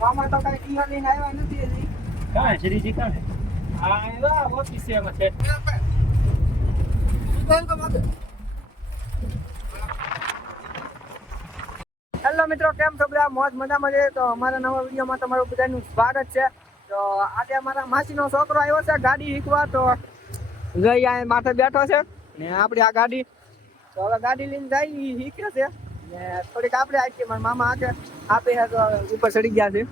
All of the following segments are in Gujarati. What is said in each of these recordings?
મામા તો કઈ ટીવા લઈને આવ્યા નથી હજી. કાં શ્રીજી કાં આ આવ્યા ઓફિસ છે એમાં છે. હેલો મિત્રો, કેમ છો બધા? મોજ મજામાં છે. તો અમારા નવા વિડીયોમાં તમારું બધાનું સ્વાગત છે. તો આજે અમારા માસીનો છોકરો આવ્યો છે ગાડી શીખવા. તો ગઈ આ માથે બેઠો છે ને આપણી આ ગાડી. તો હવે ગાડી લઈને જાય શીખે છે ને થોડીક આપણે આપીએ. મારા મામા આગે આપે છે તો ઉપર ચડી ગયા છે.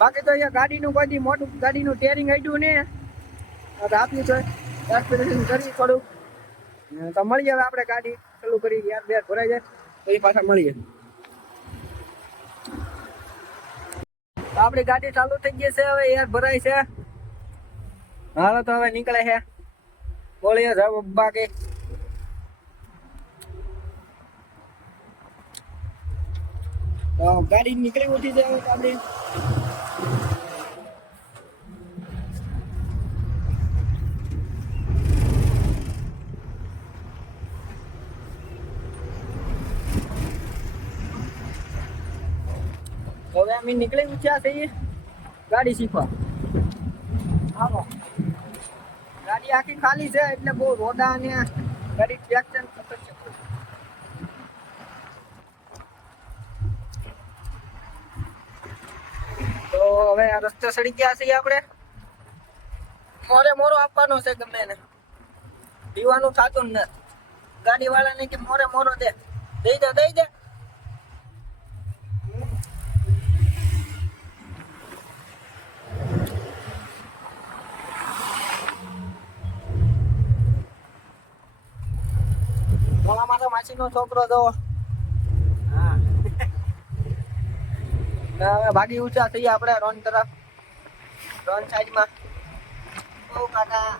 બાકી તો અહીંયા ગાડીનું કોઈ મોટું ગાડીનું ટેરિંગ આડ્યું ને આપ્યું છે એક્સપિરેશન કરી થોડુંક. તો મળીએ હવે આપણે ગાડી ચાલુ કરી. યાર બે ભરાઈ જાય પછી પાછા મળીએ. તો આપણી ગાડી ચાલુ થઈ ગઈ છે. હવે યાર ભરાય છે. હાલો તો હવે નીકળે છે. બોલીએ બાકી ગાડી નીકળી ઉઠી જાય આપણી. હવે અમે નીકળી ઉઠ્યા છીએ ગાડી શીખવા. હાલો, ગાડી આખી ખાલી છે એટલે બહુ રોડા અને ગાડી ટ્રેક્શન ખતર છે. તો હવે આ રસ્તે સડી ગયા છીએ આપણે. મોરે આપવાનો છે ગમે એને. પીવાનું થતું ને ગાડી વાળાને કે મોરો દે. દઈ દે. મારો માસીનો છોકરો તો હા હવે ભાગી ઊંચા થઈ આપણે રોન તરફ. રોન સાઈડમાં બહુ કાકા.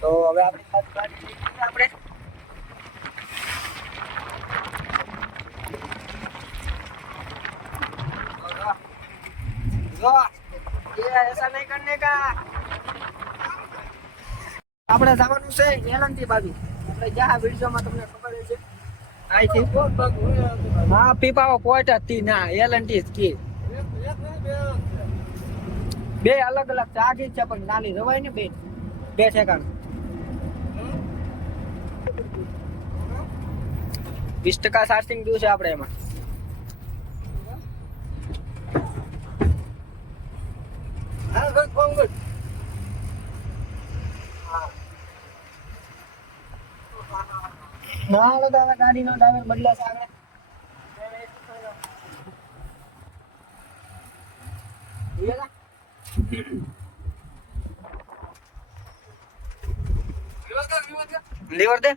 તો હવે આપણી પાસે ગાડી લઈ આપણે. ऐसा नहीं करने का. આપણે જવાનું છે એલંટી બાજુ. આપણે જ્યાં વિડીયોમાં તમને ખબર છે અહીંથી હા પીપાવો પોઈન્ટ હતી ના એલંટી જ કી. બે અલગ ચાગી છે પણ નાની રવાય ને બે ઠેકાણ. 20% ચાર્જિંગ દઉં છે આપણે એમાં. ના દાદા ગાડીનો ડ્રાઈવર બદલાશે આગળ. લીવર દે.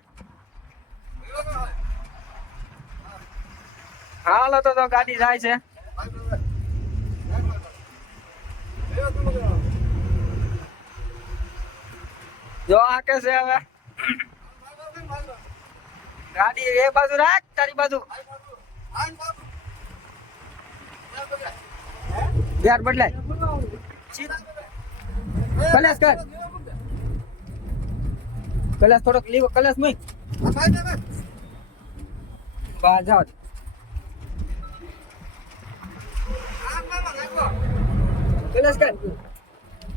હાલો તો ગાડી જાય છે. જો આ કે છે હવે ગાડી એ બાજુ રાખ, તારી બાજુ યાર બદલાય. કલેશ કર, કલેશ થોડોક લીવો, કલેશ મૂક બહાર જાઓ. કલેશ કર.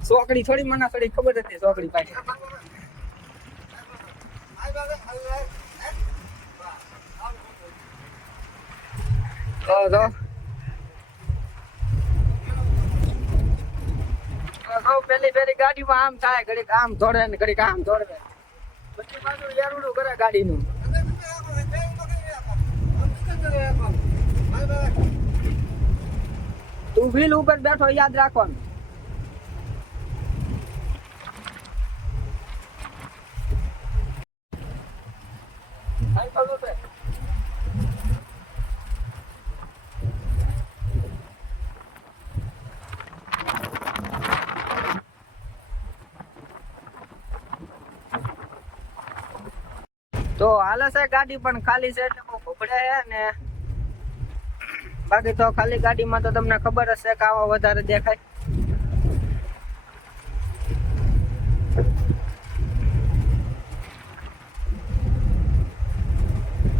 સોકડી થોડી મના થોડી ખબર હતી સોકડી પાસે. પેલી ગાડીમાં આમ થાય, ઘડીક આમ દોડે ને ઘડીક આમ દોડે. પછી પાછું યારુડું કરે ગાડીનું. તું વ્હીલ ઉપર બેઠો યાદ રાખવાનું. તો હાલે છે ગાડી પણ ખાલી છે એટલે બહુ ભોપડે છે ને. બાકી તો ખાલી ગાડીમાં તો તમને ખબર હશે કે આવા વધારે દેખાય.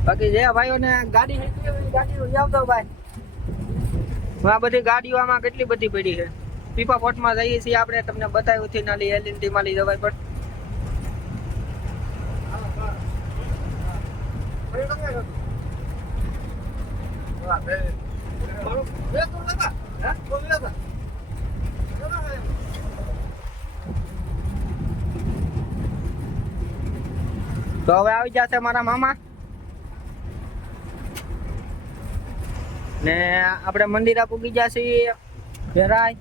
બાકી જે ભાઈઓને ગાડી નીકળી હોય એ ગાડીઓ લઈ આવતો ભાઈ. આ બધી ગાડીઓ આમાં કેટલી બધી પડી છે. પીપા પોટમાં જઈએ છીએ આપણે, તમને બતાવ્યું થી નાલી એલએનટી માં લઈ જવાય પણ તો હવે આવી જશે મારા મામા ને આપણે મંદિર પૂગી જશે ભેરાય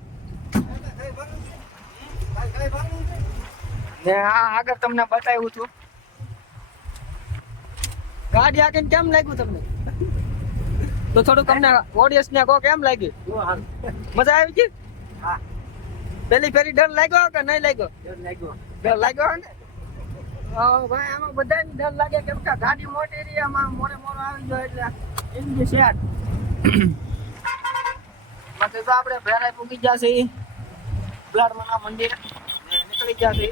ને આ આગળ તમને બતાવ્યું છું. ગાડી આખીને કેમ લાગ્યું તમને? તો થોડું તમને ઓડિયન્સ ને કહો કેમ લાગ્યું? મજા આવી ગઈ? હા. પેલી ફેરી ડર લાગ્યો કે નહીં લાગ્યો? ડર લાગ્યો ને? ભાઈ આમાં બધાને ડર લાગે કેમ કે ગાડી મોટી રહી, આમાં મોડે આવી ગયો એટલે એની શેર માટે તો આપણે ભેરાઈ પૂગી જશે બ્લાડમાના મંદિર નીકળી જશે.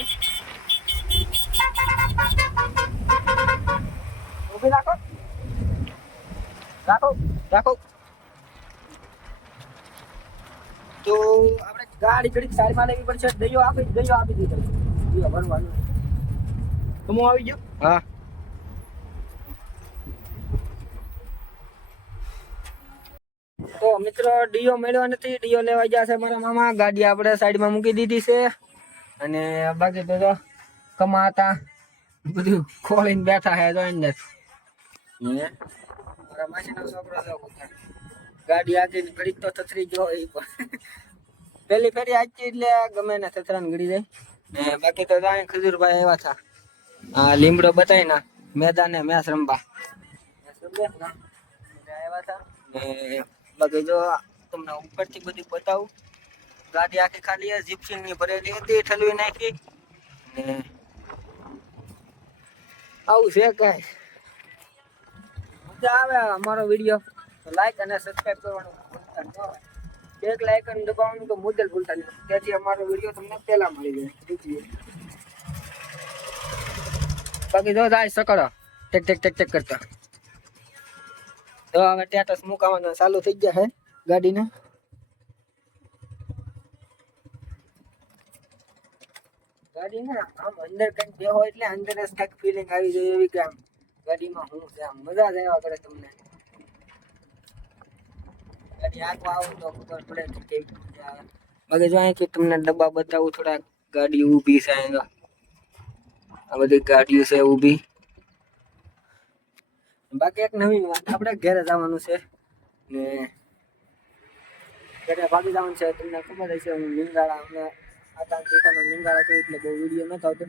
ઊભી રાખો રાખો રાખો. તો આપણે ગાડી ઘડીક સાઈડમાં લેવી પડશે. દહીઓ આપી દીધો દહીઓ ભરવાનું. હું આવી ગયો. હા તો મિત્રો ડીઓ મળ્યો નથી. ડીઓ લેવા ગયા છે મારા મામા. ગાડી આપણે સાઈડમાં મૂકી દીધી છે અને બાકી તો કમાતા બધું ખોલીને બેઠા છે. જોઈને મારા માસીનો છોકરો ગાડી આખી ઘડીક તો થથરી જો એ પણ પેલી ફેરી આજી એટલે ગમે ને થથરાને ઘડી જાય ને. બાકી તો ખજૂરભાઈ આવ્યા હતા આ લીમડો બતાવી ના મેદાને મેચ રમવા આવ્યા હતા ને. બાકી જો તમને ઉપરથી બધું બતાવું. ગાડી આખી ખાલી જીપ્સી ની ભરેલી હતી, ઠલવી નાખી ને આવું છે. કઈ મજા આવે અમારો વિડીયો તો લાઈક અને સબસ્ક્રાઇબ કરવાનું ભૂલતા ન હોય. એક લાઈક અને દબાવવાનું તો મુદ્દલ ભૂલતા નહીં, તેથી અમારો વિડીયો તમને પહેલા મળી જાય. બાકી જો જાય સકડો ટેક ટેક ટેક ટેક કરતા. તો હવે સ્ટેટસ મુકાવાનું ચાલુ થઈ ગયા છે ગાડીને. ગાડી ને આમ અંદર કઈક બેહો એટલે અંદર જ કઈક ફિલિંગ આવી જાય એવી કે આમ ગાડીમાં હું છે આમ મજા જ આવ્યા કરે તમને. ગાડી આખો આવું તો ખબર પડે કે કેવી મજા આવે. બાકી જો અહીંથી તમને ડબ્બા બતાવું થોડા. ગાડી ઊભી છે અહીંયા, આ બધી ગાડીઓ છે ઊભી. બાકી એક નવી વાત, આપણે ઘરે જવાનું છે ને ઘરે ભાગી જવાનું છે. તમને ખબર હશે હું લીંગાળા હમણાં આતા તીખાનો લીંગાળા છે એટલે બહુ વિડીયો નથી આવતો.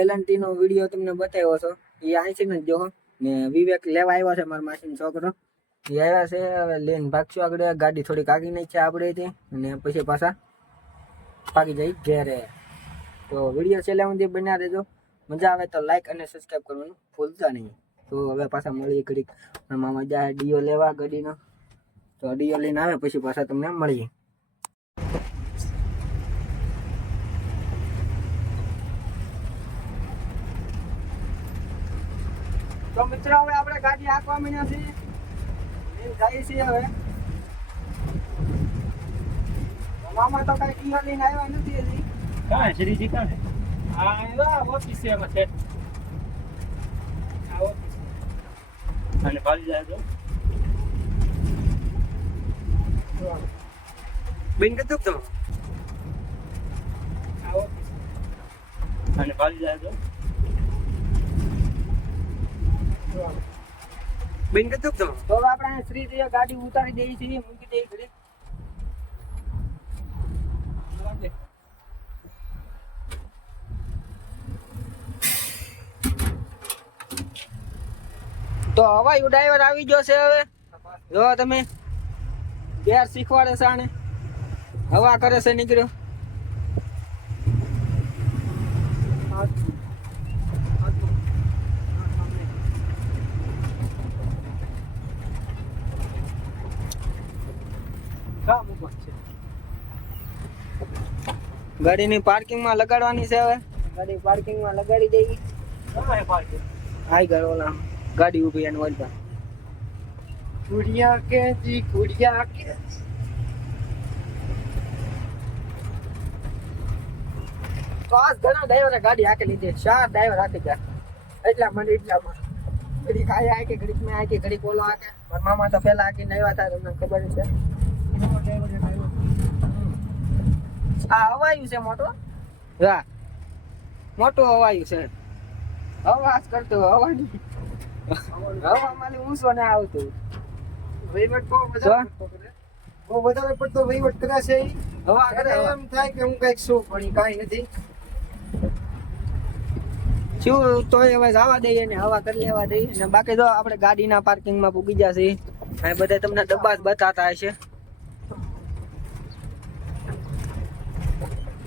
એલએનટી નો વિડીયો તમને બતાવ્યો છો એ અહીંથી જ જોવો ને. વિવેક લેવા આવ્યા છે મારા માસીનો છોકરો, એ આવ્યા છે. હવે લઈને ભાગશું આગળ. ગાડી થોડીક આગી નહીં છે આપણે અને પછી પાછા ભાગી જાય ઘેરે. તો વિડીયો છેલ્લે સુધી બન્યા રહેજો. મજા આવે તો લાઈક અને સબસ્ક્રાઈબ કરવાનું ભૂલતા નહીં. તો હવે પાછા મળીએ ઘડીક. મામા જાય ડીઓ લેવા ગાડીનો, તો ડીઓ લઈને આવે પછી પાછા તમને મળીએ. તો મિત્રો હવે આપણે ગાડી આંકવા માંડ્યા છીએ, જઈએ છીએ હવે. મામા તો કઈ ડીઓ લઈને આવ્યા નથી હજી. કાં શ્રીજી કાં આ ઓફિસ છે એમાં છે. આ ઓફિસ અને ભાગી જાય તો બેન કીધું તમે આ ઓફિસ અને ભાગી જાય તો બેન કીધું તમે. તો હવે આપણે શ્રીજી ગાડી ઉતારી દઈએ છીએ, મૂકી દઈએ ઘડી. તો હવાઈ ડ્રાઈવર આવી ગયો છે. હવે જો તમે ગેર શીખવાડે છે આને, હવા કરે છે નીકળ્યો. ગાડીની પાર્કિંગમાં લગાડવાની છે. હવે ગાડી પાર્કિંગમાં લગાડી દઈએ. હાઈ ઘર ઓલા ગાડી ઊભી એને વળતા કુડિયા કે જી કુડિયા કે તો આજ ઘણા ડ્રાઈવરે ગાડી હાકી લીધી 4 ડ્રાઈવર હાકી ગયા એટલા મને એટલામાં ઘડીક આ હાકી ઘડીક મેં હાકી ઘડીક ઓલો હાકે મારા મામા તો પહેલા હાકીને આવ્યા હતા તમને ખબર છે આ હવાયું છે મોટો હા મોટું હવાયું છે અવાજ કરતો હવાની હવા મારી ઊંચો ને આવતું વહીવટ બહુ વધારે પડતો વહીવટ કરે છે ઈ. હવા કરે એમ થાય કે હું કઈક શું પણ ઈ કાંઈ નથી શું તોય હવે જવા દઈએ ને હવા કરી લેવા દઈએ ને બાકી જો આપણે ગાડીના પાર્કિંગમાં પૂગી ગયા છીએ અને બધા તમને ડબ્બા જ બતાતા હશે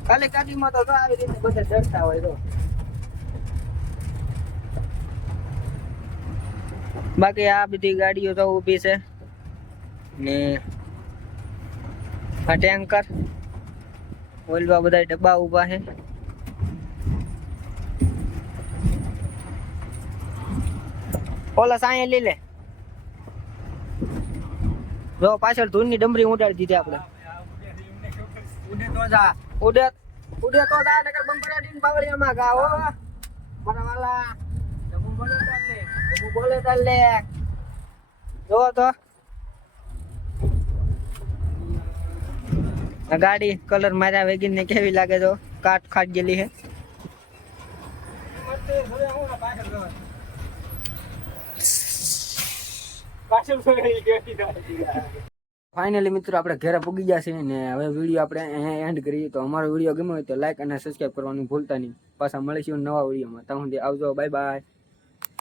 ખાલી ગાડીમાં તો જો આવી રીતે બધા ડરતા હોય તો બાકી આ બધી ગાડીઓ તો ઊભી છે ને આ ટેન્કર ઓલવા બધા ડબ્બા ઊભા છે ઓલા સાંયે લઈ લે જો પાછળ ધૂળની ડમરી ઉડાડી દીધી આપણે ઉડે તો જા ઉડે ઉડે તો દા નકર બંબરાડીને બાવળિયામાં ગા હો મારા વાલા જમુ બોલે તાને હું બોલે તાલે જો તો આ ગાડી કલર માર્યા વેગીન ને કેવી લાગે તો કાટ ખાટ ગયેલી હે મતે હવે હું પાછળ જવા પાછળ ફરી ગઈ ફાઇનલી મિત્રો આપણે ઘરે પૂગી ગયા છીએ ને હવે વિડીયો આપણે અહીંયા એન્ડ કરીએ તો અમારો વિડીયો ગમ્યો હોય તો લાઈક અને સબસ્ક્રાઇબ કરવાનું ભૂલતા નહીં પાછા મળીશું નવા વિડીયોમાં ત્યાં સુધી આવજો બાય બાય